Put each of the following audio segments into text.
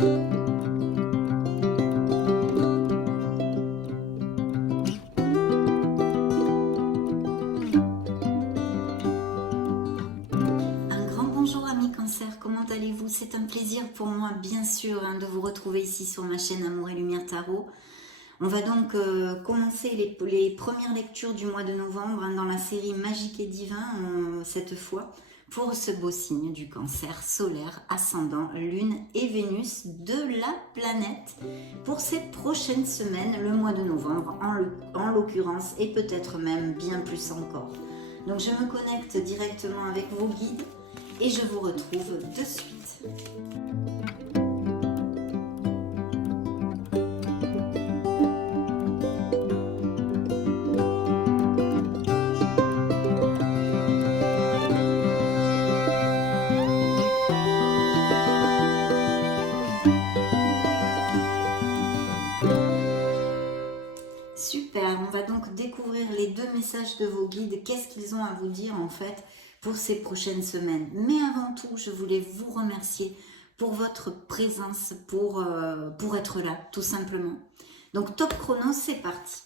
Un grand bonjour amis Cancer, comment allez-vous? C'est un plaisir pour moi bien sûr de vous retrouver ici sur ma chaîne Amour et Lumière Tarot. On va donc commencer les premières lectures du mois de novembre dans la série Magique et Divin, cette fois, pour ce beau signe du Cancer solaire, ascendant, Lune et Vénus de la planète pour ces prochaines semaines, le mois de novembre en l'occurrence, et peut-être même bien plus encore. Donc je me connecte directement avec vos guides et je vous retrouve de suite. Super, on va donc découvrir les deux messages de vos guides. Qu'est-ce qu'ils ont à vous dire en fait pour ces prochaines semaines? Mais avant tout, je voulais vous remercier pour votre présence, pour être là, tout simplement. Donc top chrono, c'est parti.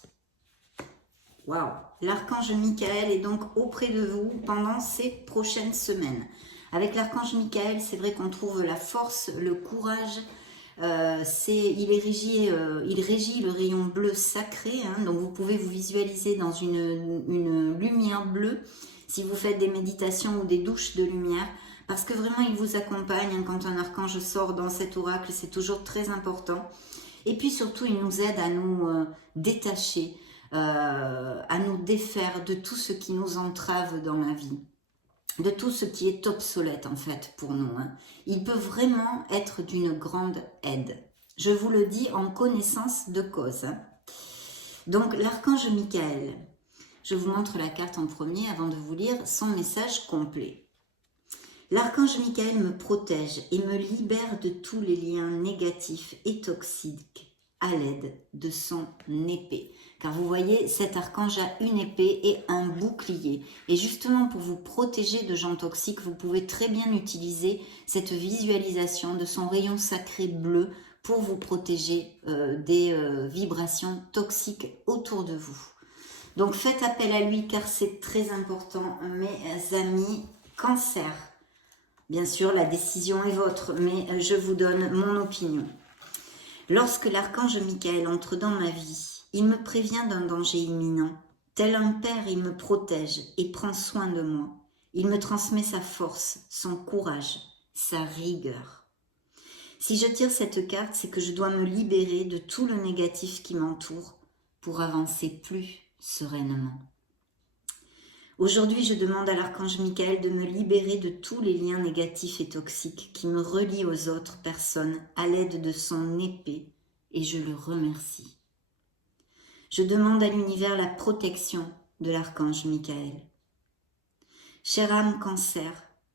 Waouh, l'archange Michael est donc auprès de vous pendant ces prochaines semaines. Avec l'archange Michael, c'est vrai qu'on trouve la force, le courage. Il régit le rayon bleu sacré, donc vous pouvez vous visualiser dans une lumière bleue si vous faites des méditations ou des douches de lumière, parce que vraiment il vous accompagne quand un archange sort dans cet oracle, c'est toujours très important. Et puis surtout il nous aide à nous détacher, à nous défaire de tout ce qui nous entrave dans la vie, de tout ce qui est obsolète en fait pour nous. Il peut vraiment être d'une grande aide. Je vous le dis en connaissance de cause. Donc l'archange Michael, je vous montre la carte en premier avant de vous lire son message complet. L'archange Michael me protège et me libère de tous les liens négatifs et toxiques à l'aide de son épée. Car vous voyez, cet archange a une épée et un bouclier. Et justement, pour vous protéger de gens toxiques, vous pouvez très bien utiliser cette visualisation de son rayon sacré bleu pour vous protéger des vibrations toxiques autour de vous. Donc faites appel à lui car c'est très important, mes amis Cancer. Bien sûr, la décision est vôtre, mais je vous donne mon opinion. Lorsque l'archange Michael entre dans ma vie, il me prévient d'un danger imminent. Tel un père, il me protège et prend soin de moi. Il me transmet sa force, son courage, sa rigueur. Si je tire cette carte, c'est que je dois me libérer de tout le négatif qui m'entoure pour avancer plus sereinement. Aujourd'hui, je demande à l'archange Michael de me libérer de tous les liens négatifs et toxiques qui me relient aux autres personnes à l'aide de son épée, et je le remercie. Je demande à l'univers la protection de l'archange Michael. Chère âme Cancer,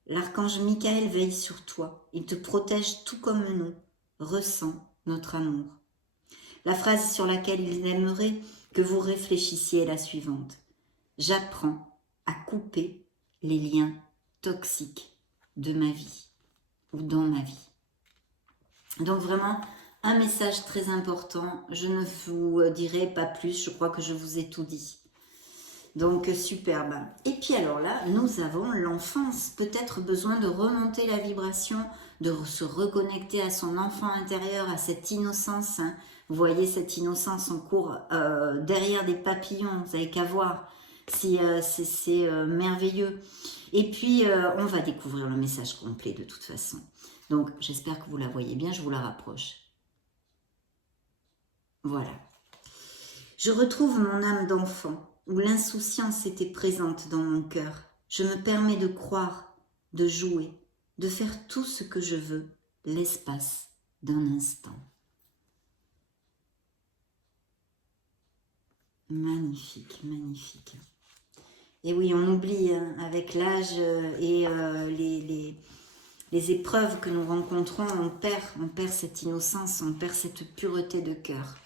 l'archange Michael veille sur toi. Il te protège tout comme nous. Ressens notre amour. La phrase sur laquelle il aimerait que vous réfléchissiez est la suivante. J'apprends à couper les liens toxiques de ma vie ou dans ma vie. Donc vraiment, un message très important. Je ne vous dirai pas plus, je crois que je vous ai tout dit. Donc superbe. Et puis alors là, nous avons l'enfance. Peut-être besoin de remonter la vibration, de se reconnecter à son enfant intérieur, à cette innocence. Vous voyez cette innocence en cours derrière des papillons, vous n'avez qu'à voir. Si c'est merveilleux. Et puis, on va découvrir le message complet de toute façon. Donc, j'espère que vous la voyez bien, je vous la rapproche. Voilà. Je retrouve mon âme d'enfant, où l'insouciance était présente dans mon cœur. Je me permets de croire, de jouer, de faire tout ce que je veux, l'espace d'un instant. Magnifique, magnifique. Et oui, on oublie avec l'âge et les épreuves que nous rencontrons, on perd cette innocence, on perd cette pureté de cœur.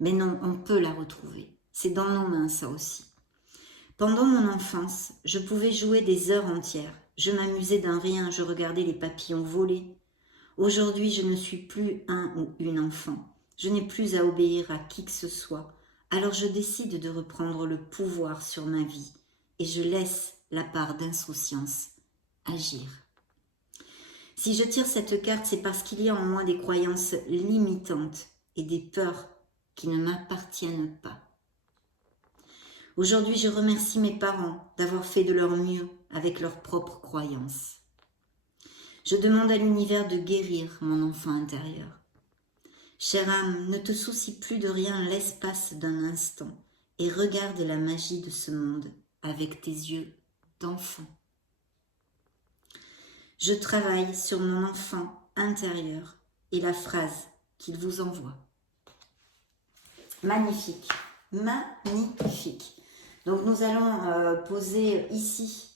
Mais non, on peut la retrouver. C'est dans nos mains, ça aussi. Pendant mon enfance, je pouvais jouer des heures entières. Je m'amusais d'un rien, je regardais les papillons voler. Aujourd'hui, je ne suis plus un ou une enfant. Je n'ai plus à obéir à qui que ce soit. Alors je décide de reprendre le pouvoir sur ma vie et je laisse la part d'insouciance agir. Si je tire cette carte, c'est parce qu'il y a en moi des croyances limitantes et des peurs qui ne m'appartiennent pas. Aujourd'hui, je remercie mes parents d'avoir fait de leur mieux avec leurs propres croyances. Je demande à l'univers de guérir mon enfant intérieur. Chère âme, ne te soucie plus de rien l'espace d'un instant et regarde la magie de ce monde avec tes yeux d'enfant. Je travaille sur mon enfant intérieur et la phrase qu'il vous envoie. Magnifique, magnifique. Donc nous allons poser ici,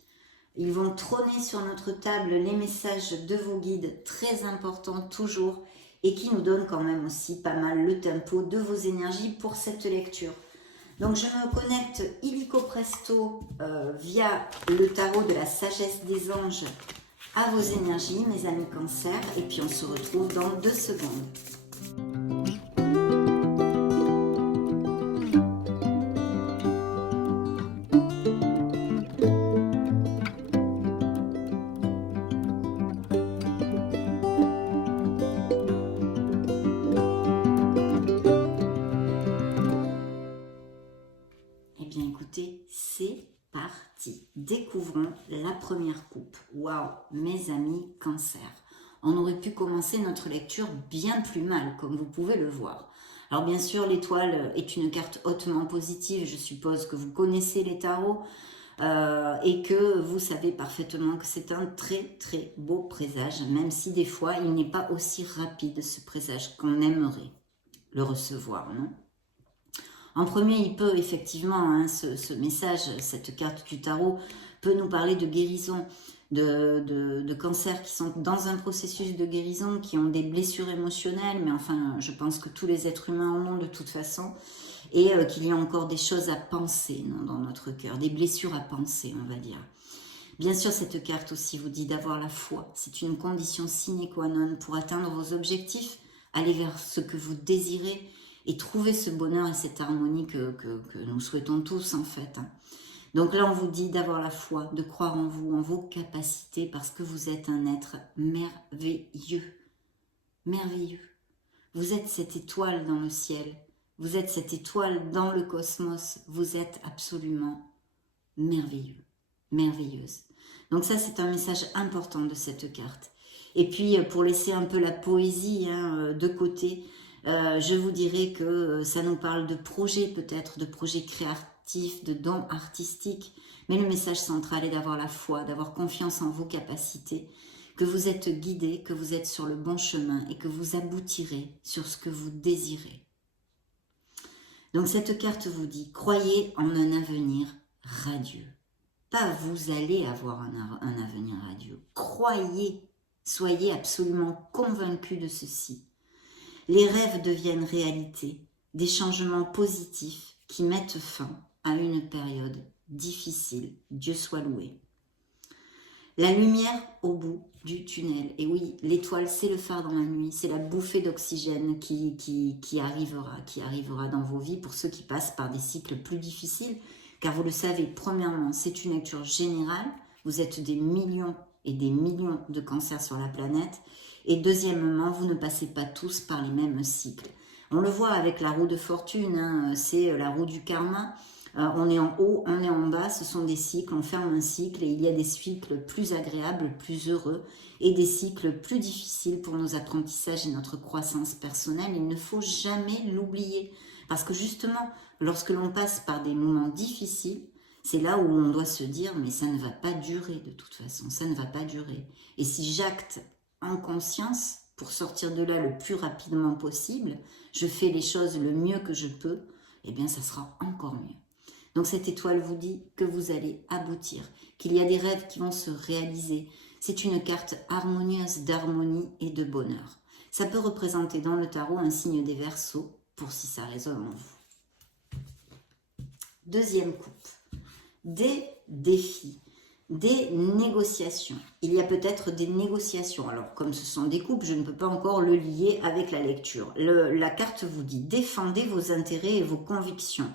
ils vont trôner sur notre table les messages de vos guides, très importants toujours, et qui nous donnent quand même aussi pas mal le tempo de vos énergies pour cette lecture. Donc je me connecte illico presto via le tarot de la sagesse des anges à vos énergies, mes amis Cancer, et puis on se retrouve dans 2 secondes. Eh bien écoutez, c'est parti. Découvrons la première coupe. Waouh, mes amis Cancer. On aurait pu commencer notre lecture bien plus mal, comme vous pouvez le voir. Alors bien sûr, l'étoile est une carte hautement positive. Je suppose que vous connaissez les tarots et que vous savez parfaitement que c'est un très très beau présage, même si des fois il n'est pas aussi rapide ce présage qu'on aimerait le recevoir, non ? En premier, il peut effectivement, ce message, cette carte du tarot, peut nous parler de guérison, de cancers qui sont dans un processus de guérison, qui ont des blessures émotionnelles, mais enfin, je pense que tous les êtres humains en ont de toute façon, et qu'il y a encore des choses à penser dans notre cœur, des blessures à penser, on va dire. Bien sûr, cette carte aussi vous dit d'avoir la foi. C'est une condition sine qua non pour atteindre vos objectifs, aller vers ce que vous désirez, et trouver ce bonheur et cette harmonie que nous souhaitons tous en fait. Donc là, on vous dit d'avoir la foi, de croire en vous, en vos capacités, parce que vous êtes un être merveilleux. Merveilleux. Vous êtes cette étoile dans le ciel, vous êtes cette étoile dans le cosmos, vous êtes absolument merveilleux, merveilleuse. Donc ça, c'est un message important de cette carte. Et puis, pour laisser un peu la poésie de côté, je vous dirais que ça nous parle de projets peut-être, de projets créatifs, de dons artistiques, mais le message central est d'avoir la foi, d'avoir confiance en vos capacités, que vous êtes guidé, que vous êtes sur le bon chemin et que vous aboutirez sur ce que vous désirez. Donc cette carte vous dit, croyez en un avenir radieux. Pas vous allez avoir un avenir radieux, croyez, soyez absolument convaincus de ceci. Les rêves deviennent réalité, des changements positifs qui mettent fin à une période difficile. Dieu soit loué. La lumière au bout du tunnel. Et oui, l'étoile, c'est le phare dans la nuit, c'est la bouffée d'oxygène qui arrivera dans vos vies pour ceux qui passent par des cycles plus difficiles. Car vous le savez, premièrement, c'est une lecture générale. Vous êtes des millions et des millions de cancers sur la planète. Et deuxièmement, vous ne passez pas tous par les mêmes cycles. On le voit avec la roue de fortune, c'est la roue du karma. On est en haut, on est en bas, ce sont des cycles, on ferme un cycle et il y a des cycles plus agréables, plus heureux et des cycles plus difficiles pour nos apprentissages et notre croissance personnelle. Il ne faut jamais l'oublier parce que justement, lorsque l'on passe par des moments difficiles, c'est là où on doit se dire mais ça ne va pas durer de toute façon, ça ne va pas durer. Et si j'acte en conscience pour sortir de là le plus rapidement possible, je fais les choses le mieux que je peux, eh bien ça sera encore mieux. Donc cette étoile vous dit que vous allez aboutir, qu'il y a des rêves qui vont se réaliser. C'est une carte harmonieuse d'harmonie et de bonheur. Ça peut représenter dans le tarot un signe des Verseaux, pour si ça résonne en vous. Deuxième coupe, des défis. des négociations. Il y a peut-être des négociations. Alors, comme ce sont des couples, je ne peux pas encore le lier avec la lecture. La carte vous dit, défendez vos intérêts et vos convictions.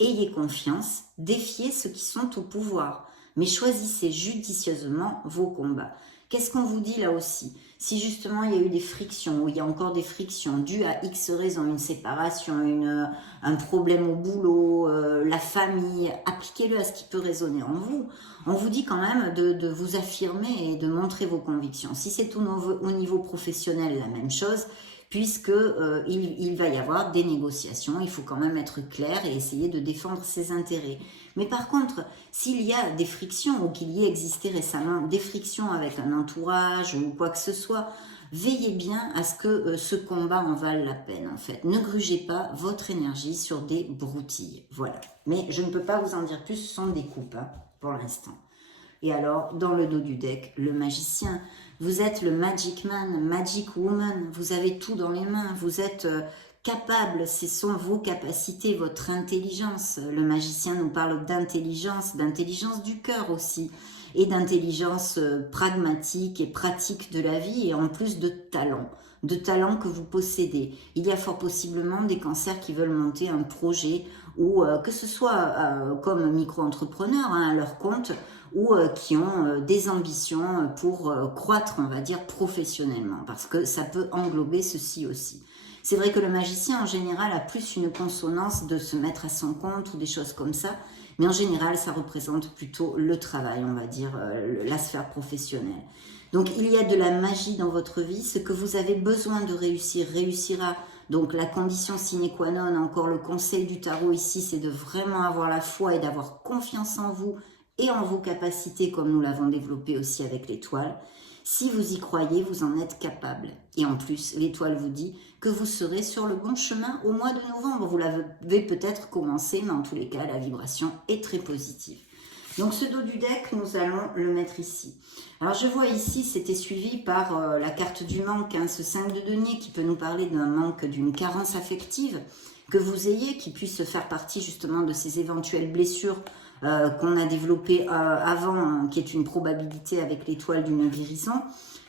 Ayez confiance, défiez ceux qui sont au pouvoir, mais choisissez judicieusement vos combats. Qu'est-ce qu'on vous dit là aussi? Si justement il y a eu des frictions, ou il y a encore des frictions dues à X raisons, une séparation, un problème au boulot, la famille, appliquez-le à ce qui peut résonner en vous. On vous dit quand même de vous affirmer et de montrer vos convictions. Si c'est au niveau professionnel, la même chose, puisque il va y avoir des négociations, il faut quand même être clair et essayer de défendre ses intérêts. Mais par contre, s'il y a des frictions ou qu'il y ait existé récemment des frictions avec un entourage ou quoi que ce soit, veillez bien à ce que ce combat en vale la peine en fait. Ne grugez pas votre énergie sur des broutilles. Voilà. Mais je ne peux pas vous en dire plus, ce sont des coupes hein, pour l'instant. Et alors, dans le dos du deck, le magicien. Vous êtes le Magic Man, Magic Woman. Vous avez tout dans les mains. Vous êtes capable. Ce sont vos capacités, votre intelligence. Le magicien nous parle d'intelligence du cœur aussi. Et d'intelligence pragmatique et pratique de la vie. Et en plus de talent que vous possédez. Il y a fort possiblement des cancers qui veulent monter un projet ou que ce soit comme micro-entrepreneurs hein, à leur compte ou qui ont des ambitions pour croître, on va dire, professionnellement, parce que ça peut englober ceci aussi. C'est vrai que le magicien, en général, a plus une consonance de se mettre à son compte ou des choses comme ça, mais en général, ça représente plutôt le travail, on va dire, la sphère professionnelle. Donc, il y a de la magie dans votre vie. Ce que vous avez besoin de réussir, réussira. Donc, la condition sine qua non, encore le conseil du tarot ici, c'est de vraiment avoir la foi et d'avoir confiance en vous et en vos capacités, comme nous l'avons développé aussi avec l'étoile. Si vous y croyez, vous en êtes capable. Et en plus, l'étoile vous dit que vous serez sur le bon chemin au mois de novembre. Vous l'avez peut-être commencé, mais en tous les cas, la vibration est très positive. Donc ce dos du deck, nous allons le mettre ici. Alors je vois ici, c'était suivi par la carte du manque, hein, ce 5 de denier qui peut nous parler d'un manque, d'une carence affective que vous ayez, qui puisse faire partie justement de ces éventuelles blessures qu'on a développées avant, hein, qui est une probabilité avec l'étoile d'une guérison,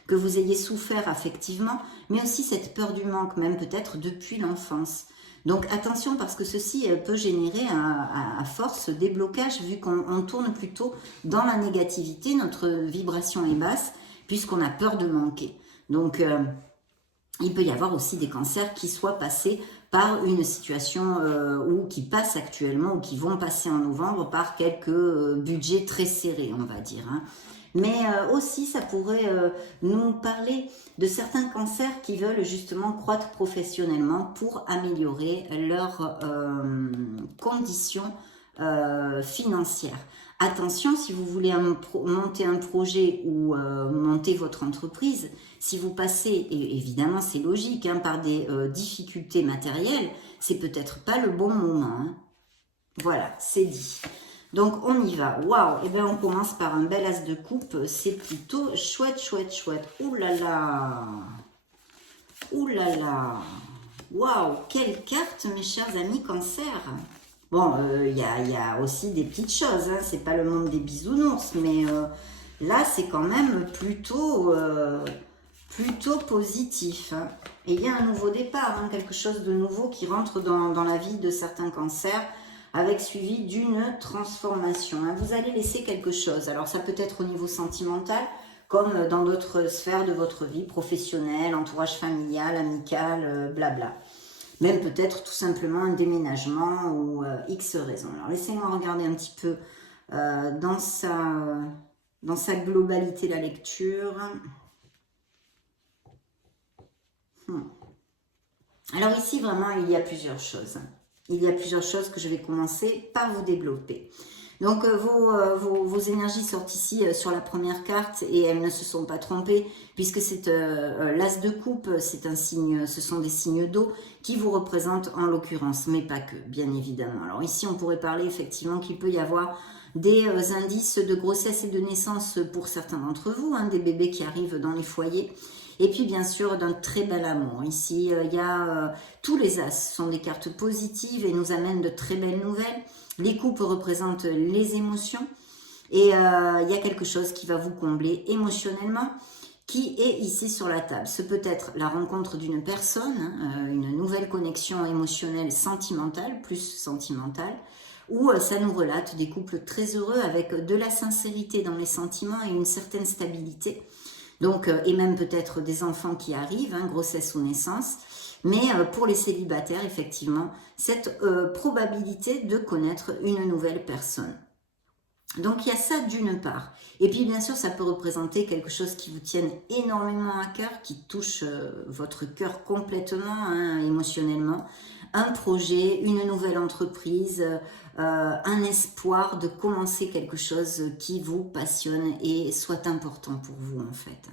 que vous ayez souffert affectivement, mais aussi cette peur du manque, même peut-être depuis l'enfance. Donc attention parce que ceci peut générer à force des blocages vu qu'on tourne plutôt dans la négativité, notre vibration est basse puisqu'on a peur de manquer. Donc il peut y avoir aussi des cancers qui soient passés par une situation ou qui passent actuellement ou qui vont passer en novembre par quelques budgets très serrés, on va dire. Hein. Mais aussi, ça pourrait nous parler de certains cancers qui veulent justement croître professionnellement pour améliorer leurs conditions financières. Attention, si vous voulez monter un projet ou monter votre entreprise, si vous passez, et évidemment c'est logique, hein, par des difficultés matérielles, c'est peut-être pas le bon moment. Hein. Voilà, c'est dit. Donc on y va. Waouh. Et bien on commence par un bel as de coupe. C'est plutôt chouette, chouette, chouette. Ouh là là. Ouh là là. Waouh. Quelle carte, mes chers amis cancer. Bon, y a aussi des petites choses. Hein. C'est pas le monde des bisounours. Mais là, c'est quand même plutôt positif. Hein. Et il y a un nouveau départ. Hein, quelque chose de nouveau qui rentre dans la vie de certains cancers, avec suivi d'une transformation. Vous allez laisser quelque chose. Alors ça peut être au niveau sentimental, comme dans d'autres sphères de votre vie, professionnelle, entourage familial, amical, blabla. Même peut-être tout simplement un déménagement ou X raisons. Alors laissez-moi regarder un petit peu dans sa globalité la lecture. Alors ici vraiment il y a plusieurs choses. Il y a plusieurs choses que je vais commencer par vous développer. Donc vos énergies sortent ici sur la première carte et elles ne se sont pas trompées puisque c'est l'as de coupe, c'est un signe, ce sont des signes d'eau qui vous représentent en l'occurrence, mais pas que, bien évidemment. Alors ici on pourrait parler effectivement qu'il peut y avoir des indices de grossesse et de naissance pour certains d'entre vous, hein, des bébés qui arrivent dans les foyers. Et puis bien sûr d'un très bel amour. Ici il y a tous les as sont des cartes positives et nous amènent de très belles nouvelles. Les coupes représentent les émotions Et il y a quelque chose qui va vous combler émotionnellement, qui est ici sur la table. Ce peut être la rencontre d'une personne, une nouvelle connexion émotionnelle sentimentale, plus sentimentale, ou ça nous relate des couples très heureux avec de la sincérité dans les sentiments et une certaine stabilité. Donc, et même peut-être des enfants qui arrivent, grossesse ou naissance. Mais pour les célibataires, effectivement, cette probabilité de connaître une nouvelle personne. Donc il y a ça d'une part. Et puis bien sûr, ça peut représenter quelque chose qui vous tienne énormément à cœur, qui touche votre cœur complètement, émotionnellement. Un projet, une nouvelle entreprise, un espoir de commencer quelque chose qui vous passionne et soit important pour vous en fait.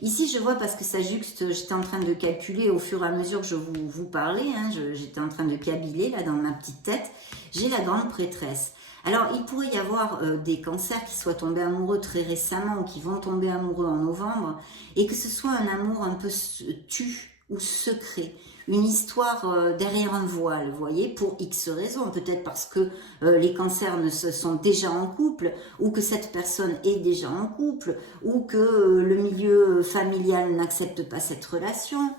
Ici, je vois parce que ça juxte, j'étais en train de calculer au fur et à mesure que je vous parlais, j'étais en train de cabiler là dans ma petite tête, j'ai la grande prêtresse. Alors, il pourrait y avoir des cancers qui soient tombés amoureux très récemment ou qui vont tomber amoureux en novembre et que ce soit un amour un peu ou secret, une histoire derrière un voile, vous voyez, pour X raisons, peut-être parce que les cancers sont déjà en couple ou que cette personne est déjà en couple ou que le milieu familial n'accepte pas cette relation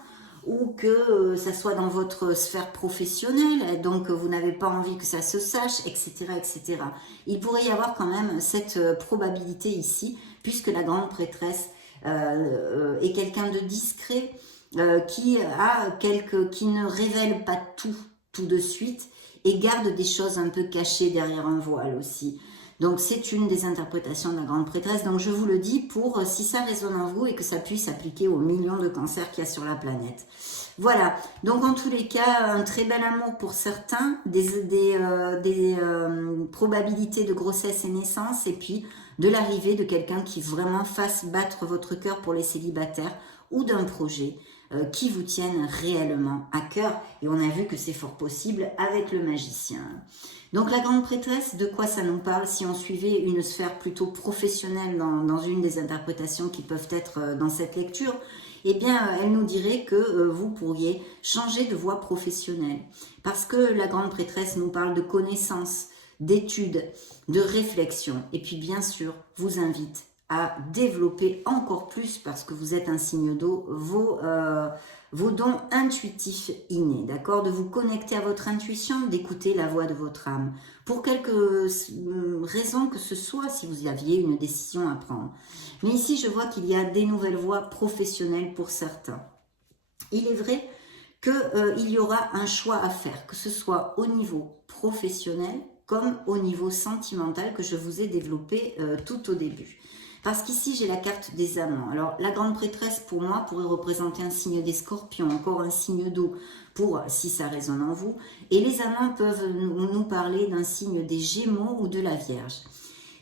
ou que ça soit dans votre sphère professionnelle, donc vous n'avez pas envie que ça se sache, etc., etc. Il pourrait y avoir quand même cette probabilité ici, puisque la grande prêtresse est quelqu'un de discret, qui ne révèle pas tout de suite, et garde des choses un peu cachées derrière un voile aussi. Donc c'est une des interprétations de la grande prêtresse. Donc je vous le dis pour si ça résonne en vous et que ça puisse s'appliquer aux millions de cancers qu'il y a sur la planète. Voilà, donc en tous les cas, un très bel amour pour certains, des probabilités de grossesse et naissance, et puis de l'arrivée de quelqu'un qui vraiment fasse battre votre cœur pour les célibataires, ou d'un projet qui vous tienne réellement à cœur. Et on a vu que c'est fort possible avec le magicien. Donc la grande prêtresse, de quoi ça nous parle si on suivait une sphère plutôt professionnelle dans une des interprétations qui peuvent être dans cette lecture? Eh bien, elle nous dirait que vous pourriez changer de voie professionnelle. Parce que la grande prêtresse nous parle de connaissances, d'études, de réflexion. Et puis bien sûr, vous invite à développer encore plus, parce que vous êtes un signe d'eau, vos dons intuitifs innés, d'accord? De vous connecter à votre intuition, d'écouter la voix de votre âme. Pour quelque raison que ce soit, si vous aviez une décision à prendre. Mais ici, je vois qu'il y a des nouvelles voies professionnelles pour certains. Il est vrai qu'il y aura un choix à faire, que ce soit au niveau professionnel comme au niveau sentimental que je vous ai développé tout au début. Parce qu'ici, j'ai la carte des amants. Alors, la grande prêtresse, pour moi, pourrait représenter un signe des scorpions, encore un signe d'eau, pour si ça résonne en vous. Et les amants peuvent nous parler d'un signe des gémeaux ou de la vierge.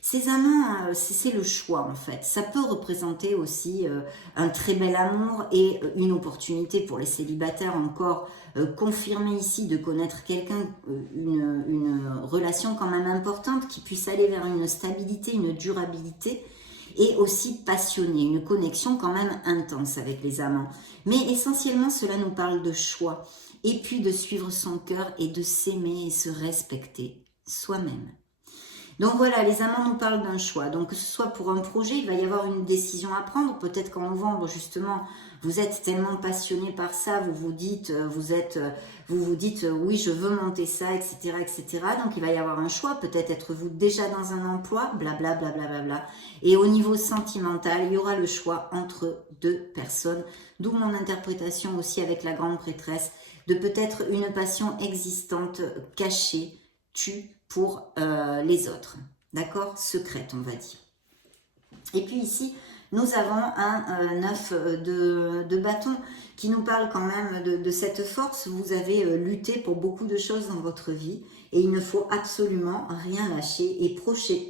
Ces amants, c'est le choix, en fait. Ça peut représenter aussi un très bel amour et une opportunité pour les célibataires encore confirmée ici de connaître quelqu'un, une relation quand même importante qui puisse aller vers une stabilité, une durabilité, et aussi passionné, une connexion quand même intense avec les amants. Mais essentiellement, cela nous parle de choix, et puis de suivre son cœur et de s'aimer et se respecter soi-même. Donc voilà, les amants nous parlent d'un choix. Donc que ce soit pour un projet, il va y avoir une décision à prendre. Peut-être qu'en novembre, justement, vous êtes tellement passionné par ça, vous vous dites, oui, je veux monter ça, etc., etc. Donc il va y avoir un choix. Peut-être êtes-vous déjà dans un emploi, blablabla. Bla, bla, bla, bla. Et au niveau sentimental, il y aura le choix entre deux personnes. D'où mon interprétation aussi avec la grande prêtresse, de peut-être une passion existante, cachée, tue, pour les autres, d'accord, secrète on va dire. Et puis ici nous avons un 9 de bâton qui nous parle quand même de cette force. Vous avez lutté pour beaucoup de choses dans votre vie et il ne faut absolument rien lâcher et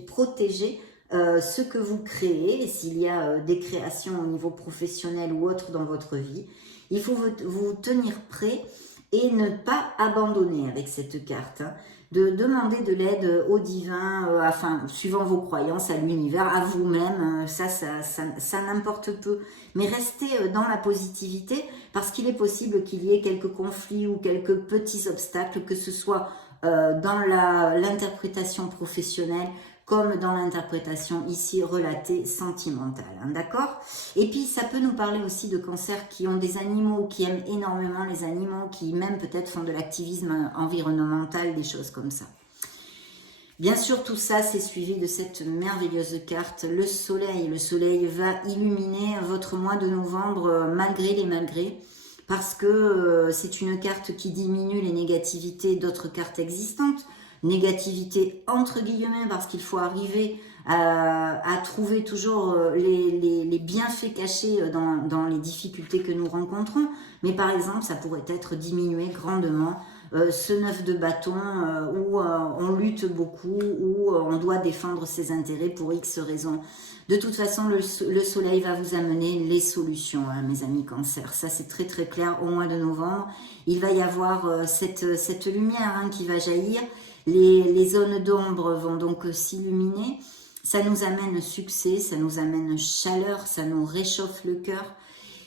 protéger ce que vous créez. Et s'il y a des créations au niveau professionnel ou autre dans votre vie, il faut vous tenir prêt et ne pas abandonner avec cette carte, de demander de l'aide au divin, suivant vos croyances, à l'univers, à vous-même, ça n'importe peu. Mais restez dans la positivité, parce qu'il est possible qu'il y ait quelques conflits ou quelques petits obstacles, que ce soit dans l'interprétation professionnelle, comme dans l'interprétation ici relatée sentimentale, hein, d'accord? Et puis ça peut nous parler aussi de cancers qui ont des animaux, qui aiment énormément les animaux, qui même peut-être font de l'activisme environnemental, des choses comme ça. Bien sûr, tout ça, c'est suivi de cette merveilleuse carte, le soleil. Le soleil va illuminer votre mois de novembre malgré les malgrés, parce que c'est une carte qui diminue les négativités d'autres cartes existantes. Négativité entre guillemets, parce qu'il faut arriver à trouver toujours les bienfaits cachés dans les difficultés que nous rencontrons. Mais par exemple, ça pourrait être diminué grandement ce 9 de bâton où on lutte beaucoup, où on doit défendre ses intérêts pour X raisons. De toute façon, le soleil va vous amener les solutions, hein, mes amis cancer. Ça, c'est très très clair. Au mois de novembre, il va y avoir cette lumière hein, qui va jaillir. Les zones d'ombre vont donc s'illuminer. Ça nous amène succès, ça nous amène chaleur, ça nous réchauffe le cœur.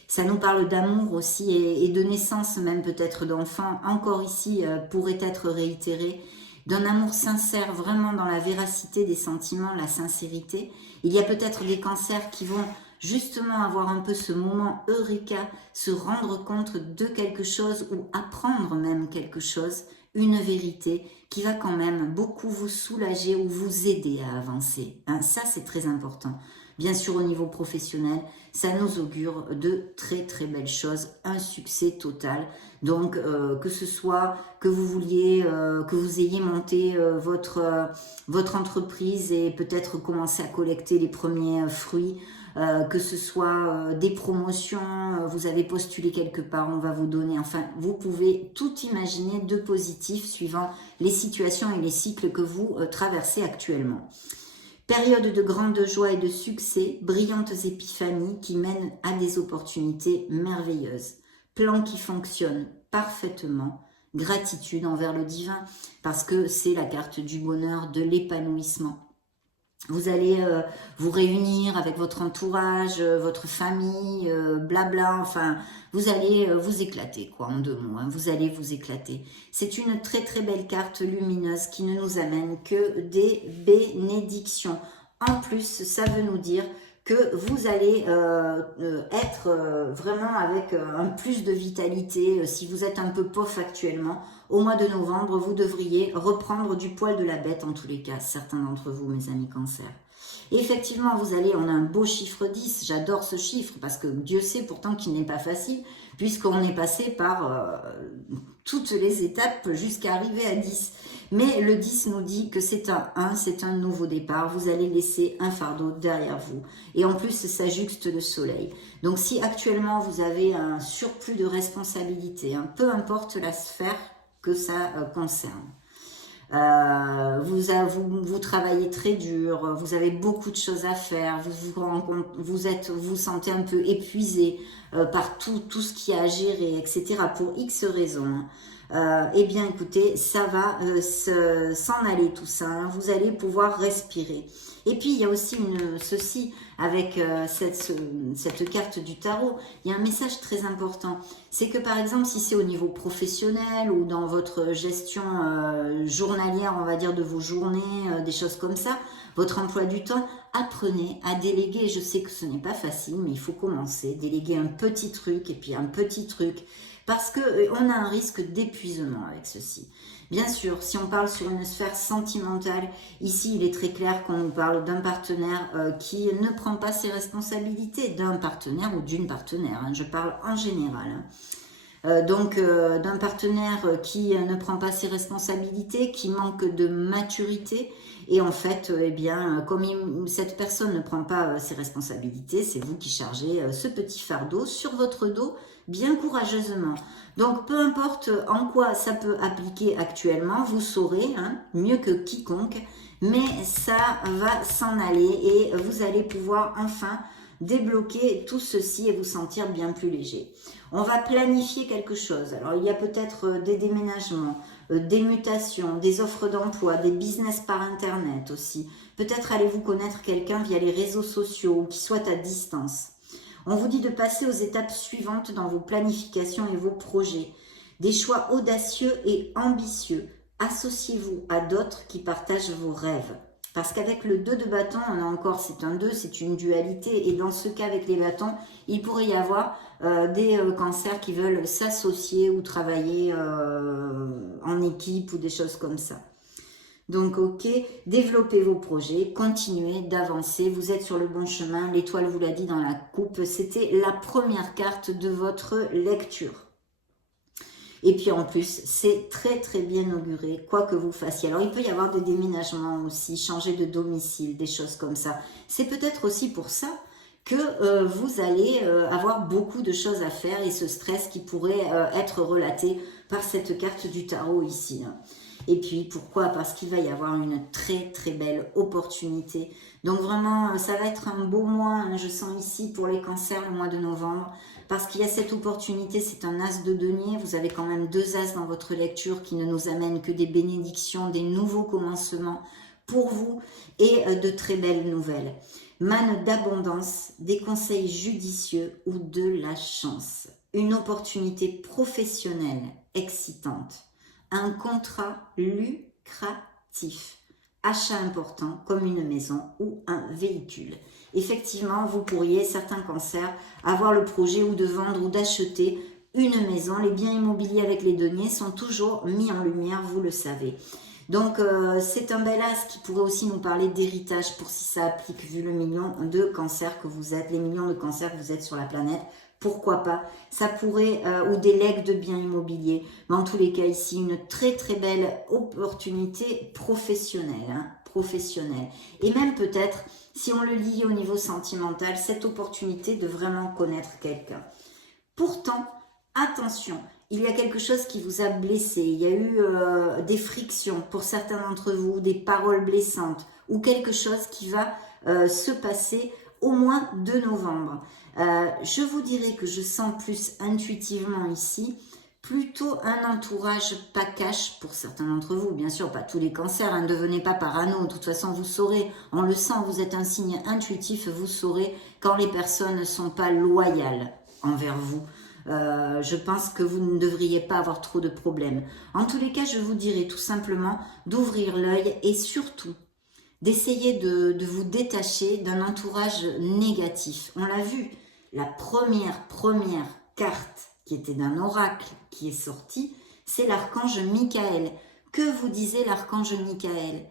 Ça nous parle d'amour aussi et de naissance même peut-être d'enfants. Encore ici, pourrait être réitéré. D'un amour sincère, vraiment dans la véracité des sentiments, la sincérité. Il y a peut-être des cancers qui vont justement avoir un peu ce moment eureka, se rendre compte de quelque chose ou apprendre même quelque chose, une vérité qui va quand même beaucoup vous soulager ou vous aider à avancer. Hein, ça, c'est très important. Bien sûr, au niveau professionnel, ça nous augure de très très belles choses, un succès total. Donc, que ce soit que vous vouliez, que vous ayez monté votre entreprise et peut-être commencer à collecter les premiers fruits, que ce soit des promotions, vous avez postulé quelque part, on va vous donner, enfin, vous pouvez tout imaginer de positif suivant les situations et les cycles que vous traversez actuellement. Période de grande joie et de succès, brillantes épiphanies qui mènent à des opportunités merveilleuses. Plan qui fonctionne parfaitement, gratitude envers le divin, parce que c'est la carte du bonheur, de l'épanouissement. Vous allez vous réunir avec votre entourage, votre famille, blabla, enfin, vous allez vous éclater, quoi, en 2 mots, hein, vous allez vous éclater. C'est une très très belle carte lumineuse qui ne nous amène que des bénédictions. En plus, ça veut nous dire que vous allez être vraiment avec un plus de vitalité. Si vous êtes un peu pof actuellement, au mois de novembre, vous devriez reprendre du poil de la bête en tous les cas, certains d'entre vous, mes amis cancer. Et effectivement, on a un beau chiffre 10, j'adore ce chiffre, parce que Dieu sait pourtant qu'il n'est pas facile, puisqu'on est passé par toutes les étapes jusqu'à arriver à 10. Mais le 10 nous dit que c'est un 1, c'est un nouveau départ, vous allez laisser un fardeau derrière vous. Et en plus, ça juxte le soleil. Donc si actuellement vous avez un surplus de responsabilité, hein, peu importe la sphère que ça concerne, vous travaillez très dur, vous avez beaucoup de choses à faire, vous sentez un peu épuisé par tout ce qu'il y a à gérer, etc. pour X raisons. Eh bien écoutez, ça va s'en aller tout ça, hein, vous allez pouvoir respirer. Et puis il y a aussi ceci avec cette carte du tarot, il y a un message très important, c'est que par exemple si c'est au niveau professionnel ou dans votre gestion journalière, on va dire de vos journées, des choses comme ça, votre emploi du temps, apprenez à déléguer. Je sais que ce n'est pas facile, mais il faut commencer, déléguer un petit truc et puis un petit truc, parce qu'on a un risque d'épuisement avec ceci. Bien sûr, si on parle sur une sphère sentimentale, ici il est très clair qu'on nous parle d'un partenaire qui ne prend pas ses responsabilités, d'un partenaire ou d'une partenaire, hein, je parle en général. Donc d'un partenaire qui ne prend pas ses responsabilités, qui manque de maturité, et en fait, eh bien, comme cette personne ne prend pas ses responsabilités, c'est vous qui chargez ce petit fardeau sur votre dos, bien courageusement. Donc, peu importe en quoi ça peut appliquer actuellement, vous saurez, hein, mieux que quiconque, mais ça va s'en aller et vous allez pouvoir enfin débloquer tout ceci et vous sentir bien plus léger. On va planifier quelque chose. Alors, il y a peut-être des déménagements, des mutations, des offres d'emploi, des business par Internet aussi. Peut-être allez-vous connaître quelqu'un via les réseaux sociaux ou qui soit à distance. On vous dit de passer aux étapes suivantes dans vos planifications et vos projets. Des choix audacieux et ambitieux. Associez-vous à d'autres qui partagent vos rêves. Parce qu'avec le 2 de bâton, on a encore, c'est un 2, c'est une dualité. Et dans ce cas, avec les bâtons, il pourrait y avoir des cancers qui veulent s'associer ou travailler en équipe ou des choses comme ça. Donc, ok, développez vos projets, continuez d'avancer, vous êtes sur le bon chemin. L'étoile vous l'a dit dans la coupe, c'était la première carte de votre lecture. Et puis en plus, c'est très très bien auguré, quoi que vous fassiez. Alors il peut y avoir des déménagements aussi, changer de domicile, des choses comme ça. C'est peut-être aussi pour ça que vous allez avoir beaucoup de choses à faire et ce stress qui pourrait être relaté par cette carte du tarot ici. Et puis pourquoi? Parce qu'il va y avoir une très très belle opportunité. Donc vraiment, ça va être un beau mois, hein, je sens ici pour les cancers le mois de novembre. Parce qu'il y a cette opportunité, c'est un as de denier. Vous avez quand même 2 as dans votre lecture qui ne nous amènent que des bénédictions, des nouveaux commencements pour vous et de très belles nouvelles. Manne d'abondance, des conseils judicieux ou de la chance. Une opportunité professionnelle excitante. Un contrat lucratif. Achat important comme une maison ou un véhicule. Effectivement, vous pourriez, certains cancers, avoir le projet ou de vendre ou d'acheter une maison. Les biens immobiliers avec les deniers sont toujours mis en lumière, vous le savez. Donc, c'est un bel as qui pourrait aussi nous parler d'héritage pour si ça applique, vu le million de cancers que vous êtes, les millions de cancers que vous êtes sur la planète. Pourquoi pas? Ça pourrait, ou des legs de biens immobiliers. Mais en tous les cas, ici, une très très belle opportunité professionnelle. Professionnelle. Et même peut-être, si on le lit au niveau sentimental, cette opportunité de vraiment connaître quelqu'un. Pourtant, attention, il y a quelque chose qui vous a blessé, il y a eu des frictions pour certains d'entre vous, des paroles blessantes, ou quelque chose qui va se passer au mois de novembre. Je vous dirais que je sens plus intuitivement ici, plutôt un entourage pas cash pour certains d'entre vous, bien sûr, pas tous les cancers, ne devenez pas parano, de toute façon vous saurez, on le sent, vous êtes un signe intuitif, vous saurez quand les personnes ne sont pas loyales envers vous. Je pense que vous ne devriez pas avoir trop de problèmes. En tous les cas, je vous dirais tout simplement d'ouvrir l'œil et surtout d'essayer de vous détacher d'un entourage négatif. On l'a vu, la première carte qui était d'un oracle qui est sortie, c'est l'archange Michael. Que vous disait l'archange Michael?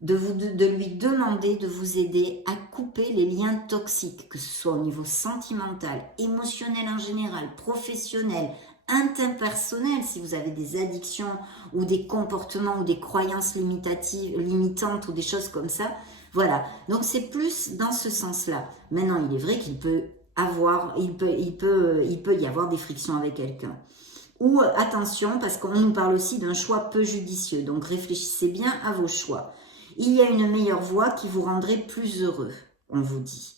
De lui demander de vous aider à couper les liens toxiques, que ce soit au niveau sentimental, émotionnel en général, professionnel, interpersonnel, si vous avez des addictions ou des comportements ou des croyances limitantes ou des choses comme ça. Voilà, donc c'est plus dans ce sens-là. Maintenant, il est vrai qu'il peut y avoir des frictions avec quelqu'un. Ou attention, parce qu'on nous parle aussi d'un choix peu judicieux, donc réfléchissez bien à vos choix. Il y a une meilleure voie qui vous rendrait plus heureux, on vous dit.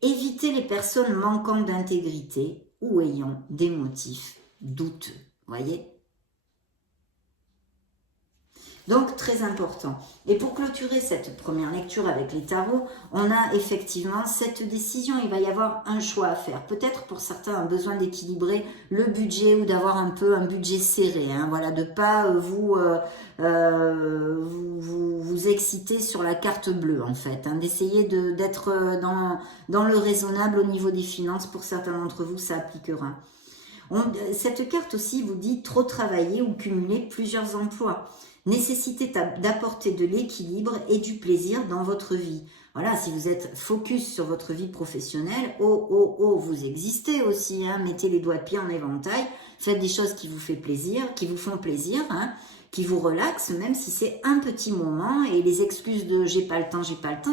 Évitez les personnes manquant d'intégrité ou ayant des motifs douteux, voyez. Donc, très important. Et pour clôturer cette première lecture avec les tarots, on a effectivement cette décision. Il va y avoir un choix à faire. Peut-être pour certains un besoin d'équilibrer le budget ou d'avoir un peu un budget serré. Voilà, de ne pas vous exciter sur la carte bleue en fait. D'essayer d'être dans le raisonnable au niveau des finances. Pour certains d'entre vous, ça appliquera. Cette carte aussi vous dit trop travailler ou cumuler plusieurs emplois. Nécessité d'apporter de l'équilibre et du plaisir dans votre vie. Voilà, si vous êtes focus sur votre vie professionnelle, vous existez aussi, mettez les doigts de pied en éventail, faites des choses qui vous font plaisir, qui vous relaxent, même si c'est un petit moment, et les excuses de j'ai pas le temps,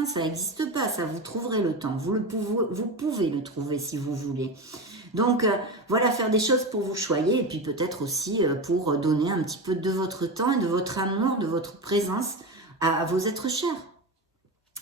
ça n'existe pas, ça vous trouverez le temps, vous pouvez le trouver si vous voulez. Donc voilà, faire des choses pour vous choyer et puis peut-être aussi pour donner un petit peu de votre temps et de votre amour, de votre présence à vos êtres chers.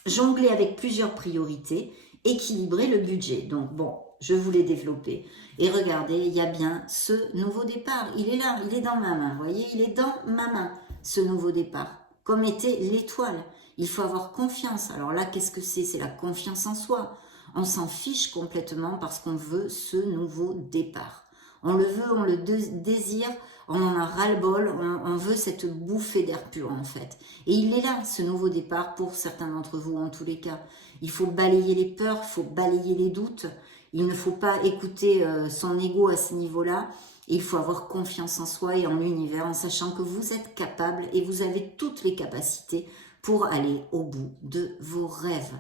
Jongler avec plusieurs priorités, équilibrer le budget. Donc bon, je vous l'ai développé. Et regardez, il y a bien ce nouveau départ. Il est là, il est dans ma main. Vous voyez, il est dans ma main, ce nouveau départ. Comme était l'étoile. Il faut avoir confiance. Alors là, qu'est-ce que c'est? C'est la confiance en soi. On s'en fiche complètement parce qu'on veut ce nouveau départ. On le veut, on le désire, on en a ras-le-bol, on veut cette bouffée d'air pur en fait. Et il est là, ce nouveau départ, pour certains d'entre vous en tous les cas. Il faut balayer les peurs, il faut balayer les doutes, il ne faut pas écouter son ego à ce niveau-là. Il faut avoir confiance en soi et en l'univers en sachant que vous êtes capable et vous avez toutes les capacités pour aller au bout de vos rêves.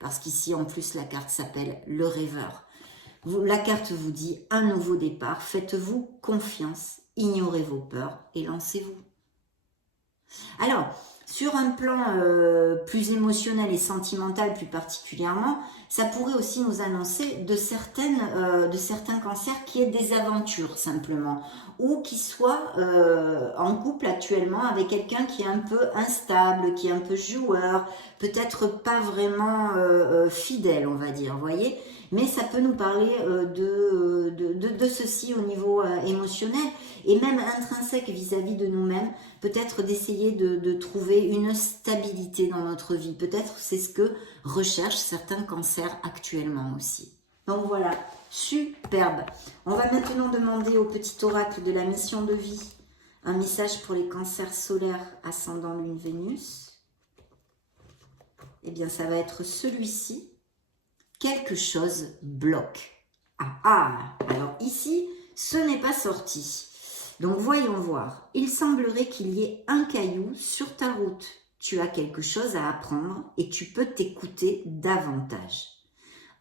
Parce qu'ici, en plus, la carte s'appelle le rêveur. La carte vous dit un nouveau départ. Faites-vous confiance, ignorez vos peurs et lancez-vous. Alors, sur un plan plus émotionnel et sentimental plus particulièrement, ça pourrait aussi nous annoncer de certains cancers qui aient des aventures simplement, ou qui soient en couple actuellement avec quelqu'un qui est un peu instable, qui est un peu joueur, peut-être pas vraiment fidèle, on va dire, vous voyez. Mais ça peut nous parler de ceci au niveau émotionnel et même intrinsèque vis-à-vis de nous-mêmes, peut-être d'essayer de trouver une stabilité dans notre vie. Peut-être c'est ce que recherchent certains cancers actuellement aussi. Donc voilà, superbe. On va maintenant demander au petit oracle de la mission de vie un message pour les cancers solaires ascendant Lune Vénus. Eh bien ça va être celui-ci. Quelque chose bloque. Alors ici, ce n'est pas sorti. Donc voyons voir. Il semblerait qu'il y ait un caillou sur ta route. Tu as quelque chose à apprendre et tu peux t'écouter davantage.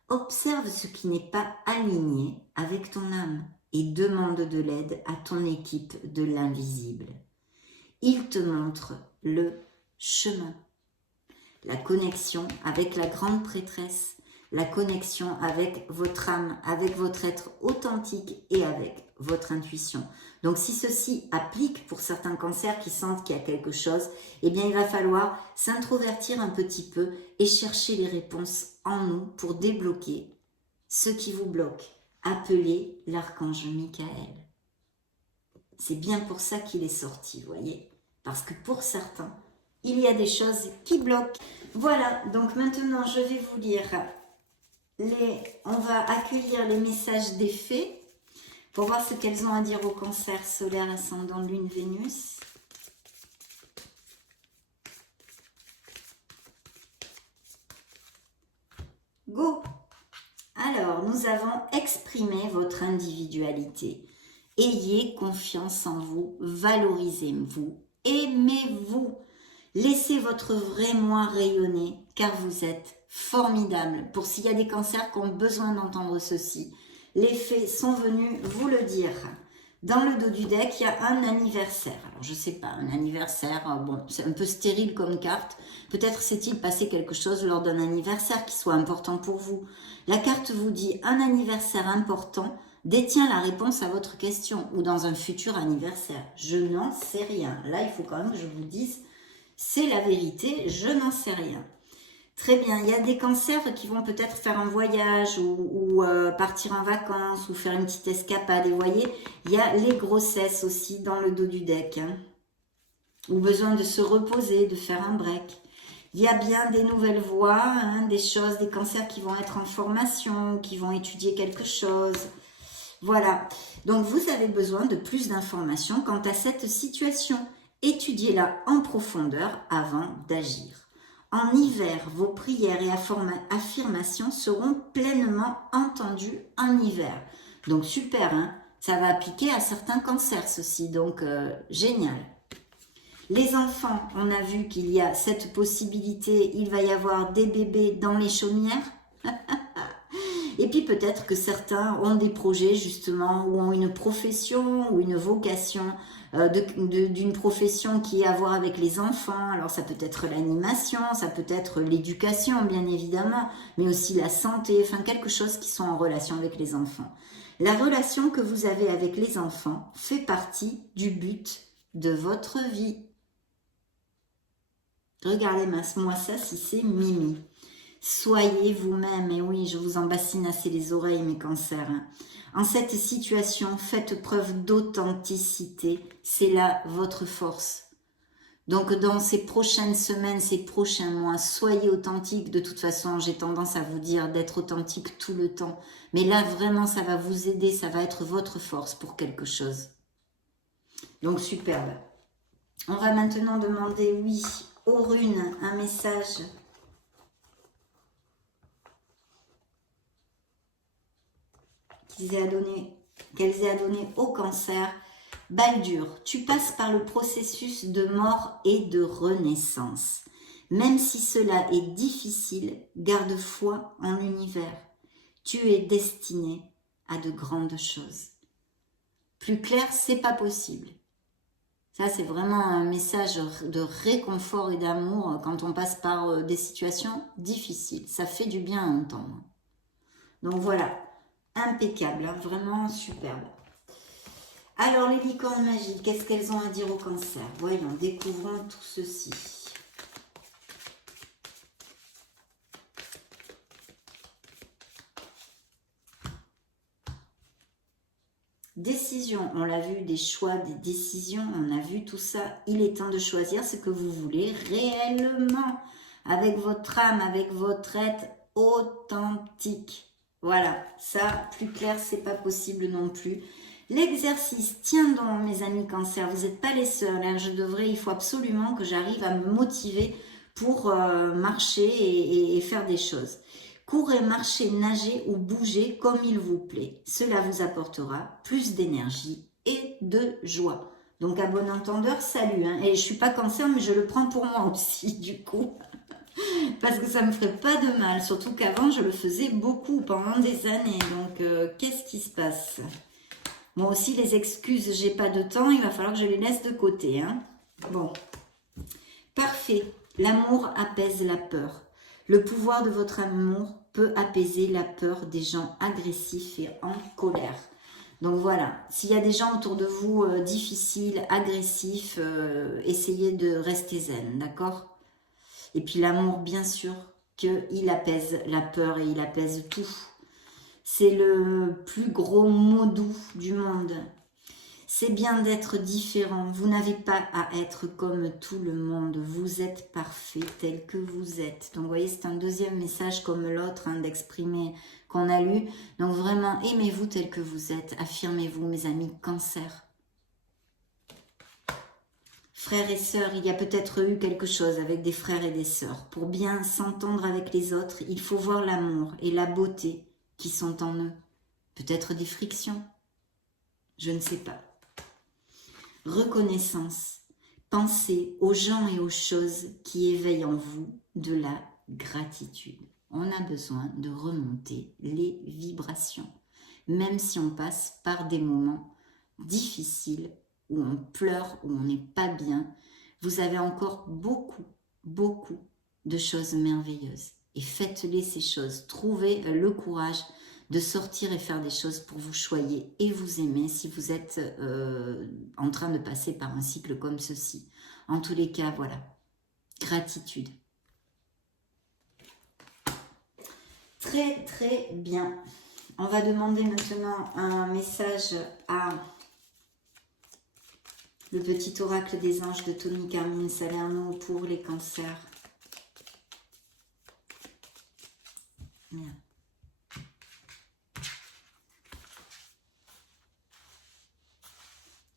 Observe ce qui n'est pas aligné avec ton âme et demande de l'aide à ton équipe de l'invisible. Il te montre le chemin. La connexion avec la grande prêtresse, la connexion avec votre âme, avec votre être authentique et avec votre intuition. Donc si ceci applique pour certains cancers qui sentent qu'il y a quelque chose, eh bien il va falloir s'introvertir un petit peu et chercher les réponses en nous pour débloquer ce qui vous bloque. Appelez l'archange Michael. C'est bien pour ça qu'il est sorti, vous voyez. Parce que pour certains, il y a des choses qui bloquent. Voilà, donc maintenant je vais vous lire on va accueillir les messages des fées pour voir ce qu'elles ont à dire au cancer solaire ascendant Lune Vénus. Go! Alors, nous avons exprimé votre individualité. Ayez confiance en vous, valorisez-vous, aimez-vous. Laissez votre vrai moi rayonner, car vous êtes formidable. Pour s'il y a des cancers qui ont besoin d'entendre ceci, les fées sont venus vous le dire. Dans le dos du deck, il y a un anniversaire. Alors, je sais pas, un anniversaire, bon, c'est un peu stérile comme carte. Peut-être s'est-il passé quelque chose lors d'un anniversaire qui soit important pour vous. La carte vous dit un anniversaire important détient la réponse à votre question ou dans un futur anniversaire. Je n'en sais rien. Là, il faut quand même que je vous dise, c'est la vérité, je n'en sais rien. Très bien, il y a des cancers qui vont peut-être faire un voyage ou partir en vacances ou faire une petite escapade. Et vous voyez, il y a les grossesses aussi dans le dos du deck. Ou besoin de se reposer, de faire un break. Il y a bien des nouvelles voies, des choses, des cancers qui vont être en formation, qui vont étudier quelque chose. Voilà, donc vous avez besoin de plus d'informations quant à cette situation. Étudiez-la en profondeur avant d'agir. En hiver, vos prières et affirmations seront pleinement entendues en hiver. Donc super, ça va appliquer à certains cancers ceci, donc génial. Les enfants, on a vu qu'il y a cette possibilité, il va y avoir des bébés dans les chaumières. Et puis peut-être que certains ont des projets justement ou ont une profession ou une vocation d'une profession qui a à voir avec les enfants. Alors ça peut être l'animation, ça peut être l'éducation bien évidemment, mais aussi la santé, enfin quelque chose qui sont en relation avec les enfants. La relation que vous avez avec les enfants fait partie du but de votre vie. Regardez-moi ça si c'est Mimi. Soyez vous-même, et oui, je vous en bassine assez les oreilles, mes cancers. En cette situation, faites preuve d'authenticité, c'est là votre force. Donc dans ces prochaines semaines, ces prochains mois, soyez authentique. De toute façon, j'ai tendance à vous dire d'être authentique tout le temps. Mais là, vraiment, ça va vous aider, ça va être votre force pour quelque chose. Donc superbe. On va maintenant demander, oui, aux runes, un message qu'elles aient à donner au Cancer. Baldur, tu passes par le processus de mort et de renaissance. Même si cela est difficile, garde foi en l'univers. Tu es destiné à de grandes choses. Plus clair, c'est pas possible. Ça, c'est vraiment un message de réconfort et d'amour quand on passe par des situations difficiles. Ça fait du bien à entendre. Donc voilà, impeccable, hein, vraiment superbe. Alors, les licornes magiques, qu'est-ce qu'elles ont à dire au Cancer? Voyons, découvrons tout ceci. Décision, on l'a vu, des choix, des décisions, on a vu tout ça. Il est temps de choisir ce que vous voulez réellement, avec votre âme, avec votre être authentique. Voilà, ça, plus clair, c'est pas possible non plus. L'exercice, tiens donc mes amis Cancer, vous n'êtes pas les seuls, hein, il faut absolument que j'arrive à me motiver pour marcher et faire des choses. Courez, marchez, nagez ou bougez comme il vous plaît. Cela vous apportera plus d'énergie et de joie. Donc à bon entendeur, salut. Hein. Et je suis pas Cancer, mais je le prends pour moi aussi du coup. Parce que ça me ferait pas de mal. Surtout qu'avant, je le faisais beaucoup pendant des années. Donc qu'est-ce qui se passe? Moi aussi, les excuses, j'ai pas de temps, il va falloir que je les laisse de côté. Hein. Bon, parfait. L'amour apaise la peur. Le pouvoir de votre amour peut apaiser la peur des gens agressifs et en colère. Donc voilà, s'il y a des gens autour de vous difficiles, agressifs, essayez de rester zen, d'accord? Et puis l'amour, bien sûr, qu'il apaise la peur et il apaise tout. C'est le plus gros mot doux du monde. C'est bien d'être différent. Vous n'avez pas à être comme tout le monde. Vous êtes parfait tel que vous êtes. Donc, vous voyez, c'est un deuxième message comme l'autre hein, d'exprimer qu'on a lu. Donc, vraiment, aimez-vous tel que vous êtes. Affirmez-vous, mes amis Cancer. Frères et sœurs, il y a peut-être eu quelque chose avec des frères et des sœurs. Pour bien s'entendre avec les autres, il faut voir l'amour et la beauté qui sont en eux. Peut-être des frictions. Je ne sais pas. Reconnaissance. Pensez aux gens et aux choses qui éveillent en vous de la gratitude. On a besoin de remonter les vibrations, même si on passe par des moments difficiles où on pleure, où on n'est pas bien. Vous avez encore beaucoup de choses merveilleuses. Et faites-les ces choses. Trouvez le courage de sortir et faire des choses pour vous choyer et vous aimer si vous êtes en train de passer par un cycle comme ceci. En tous les cas, voilà. Gratitude. Très bien. On va demander maintenant un message à le petit oracle des anges de Tony Carmine Salerno pour les cancers. Bien.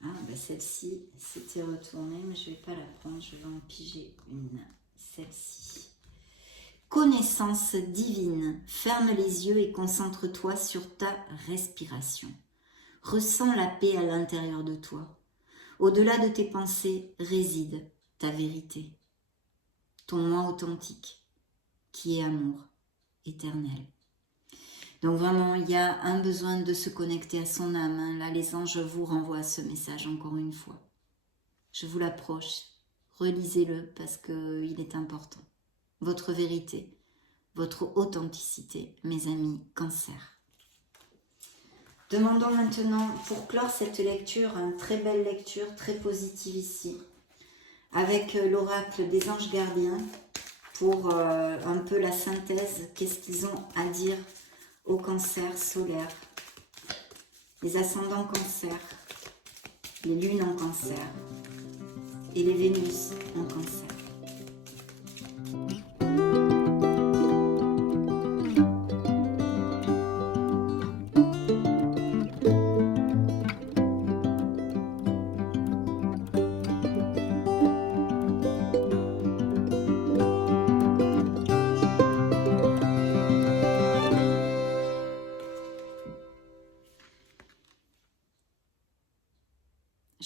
Ah, bah celle-ci s'était retournée, mais je ne vais pas la prendre, je vais en piger une. Celle-ci. Connaissance divine. Ferme les yeux et concentre-toi sur ta respiration. Ressens la paix à l'intérieur de toi. Au-delà de tes pensées réside ta vérité. Ton moi authentique, qui est amour éternel. Donc vraiment, il y a un besoin de se connecter à son âme. Hein. Là, les anges vous renvoient ce message encore une fois. Je vous l'approche. Relisez-le parce qu'il est important. Votre vérité, votre authenticité, mes amis Cancer. Demandons maintenant, pour clore cette lecture, une très belle lecture, très positive ici, avec l'oracle des anges gardiens, pour un peu la synthèse, qu'est-ce qu'ils ont à dire au Cancer solaire, les ascendants Cancer, les lunes en Cancer et les Vénus en Cancer.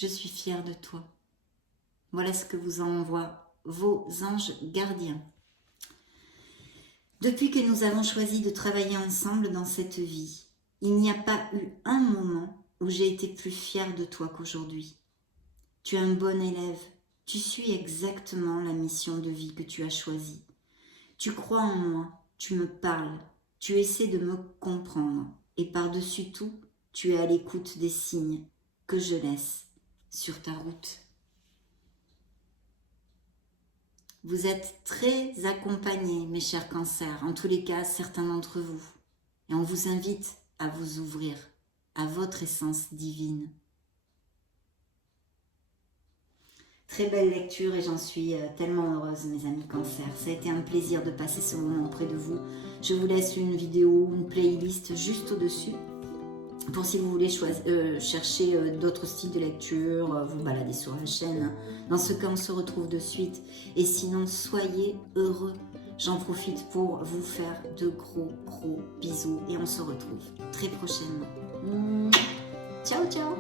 je suis fière de toi. Voilà ce que vous envoient vos anges gardiens. Depuis que nous avons choisi de travailler ensemble dans cette vie, il n'y a pas eu un moment où j'ai été plus fière de toi qu'aujourd'hui. Tu es un bon élève, tu suis exactement la mission de vie que tu as choisie. Tu crois en moi, tu me parles, tu essaies de me comprendre et par-dessus tout, tu es à l'écoute des signes que je laisse sur ta route. Vous êtes très accompagnés, mes chers cancers, en tous les cas, certains d'entre vous. Et on vous invite à vous ouvrir à votre essence divine. Très belle lecture et j'en suis tellement heureuse, mes amis cancers. Ça a été un plaisir de passer ce moment auprès de vous. Je vous laisse une vidéo, une playlist juste au-dessus. Pour si vous voulez chercher d'autres styles de lecture, vous balader sur la chaîne. Dans ce cas, on se retrouve de suite. Et sinon, soyez heureux. J'en profite pour vous faire de gros bisous. Et on se retrouve très prochainement. Ciao, ciao.